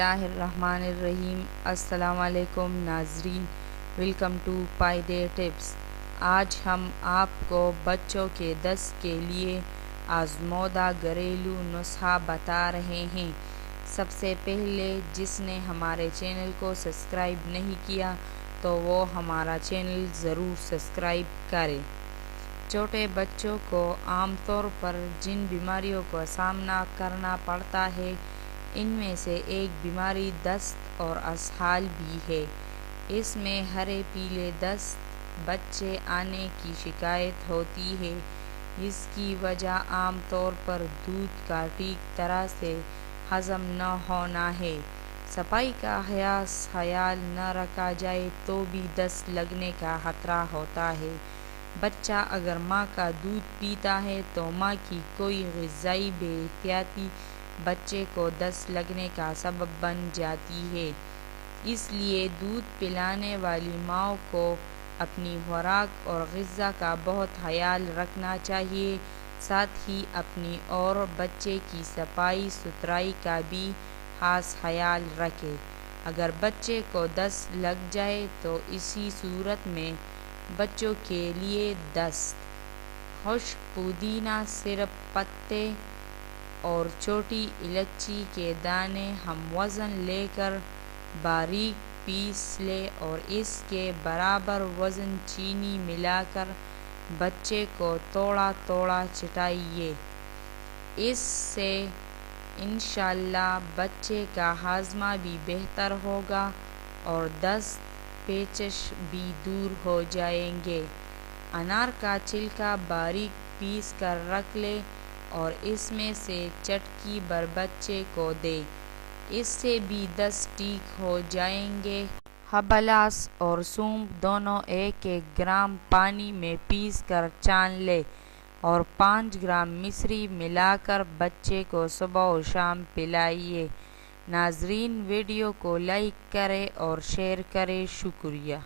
اللہ الرحمن الرحیم۔ السلام علیکم ناظرین، ویلکم ٹو پائی ڈے ٹپس۔ آج ہم آپ کو بچوں کے دست کے لیے آزمودہ گھریلو نسخہ بتا رہے ہیں۔ سب سے پہلے جس نے ہمارے چینل کو سبسکرائب نہیں کیا تو وہ ہمارا چینل ضرور سبسکرائب کرے۔ چھوٹے بچوں کو عام طور پر جن بیماریوں کا سامنا کرنا پڑتا ہے ان میں سے ایک بیماری دست اور اسہال بھی ہے۔ اس میں ہرے پیلے دست بچے آنے کی شکایت ہوتی ہے۔ اس کی وجہ عام طور پر دودھ کا ٹھیک طرح سے ہضم نہ ہونا ہے۔ صفائی کا خیال نہ رکھا جائے تو بھی دست لگنے کا خطرہ ہوتا ہے۔ بچہ اگر ماں کا دودھ پیتا ہے تو ماں کی کوئی غذائی بے احتیاطی بچے کو دست لگنے کا سبب بن جاتی ہے۔ اس لیے دودھ پلانے والی ماؤں کو اپنی خوراک اور غذا کا بہت خیال رکھنا چاہیے، ساتھ ہی اپنی اور بچے کی صفائی ستھرائی کا بھی خاص خیال رکھیں۔ اگر بچے کو دست لگ جائے تو اسی صورت میں بچوں کے لیے دست، خشک پودینہ سرپ پتے اور چھوٹی الائچی کے دانے ہم وزن لے کر باریک پیس لیں اور اس کے برابر وزن چینی ملا کر بچے کو تھوڑا تھوڑا چٹائیے۔ اس سے انشاءاللہ بچے کا ہاضمہ بھی بہتر ہوگا اور دست پیچش بھی دور ہو جائیں گے۔ انار کا چھلکا باریک پیس کر رکھ لیں اور اس میں سے چٹکی بھر بچے کو دیں، اس سے بھی دست ٹھیک ہو جائیں گے۔ ہبلاس اور سونف دونوں 1-1 گرام پانی میں پیس کر چھان لیں اور 5 گرام مصری ملا کر بچے کو صبح و شام پلائیے۔ ناظرین، ویڈیو کو لائک کریں اور شیئر کریں۔ شکریہ۔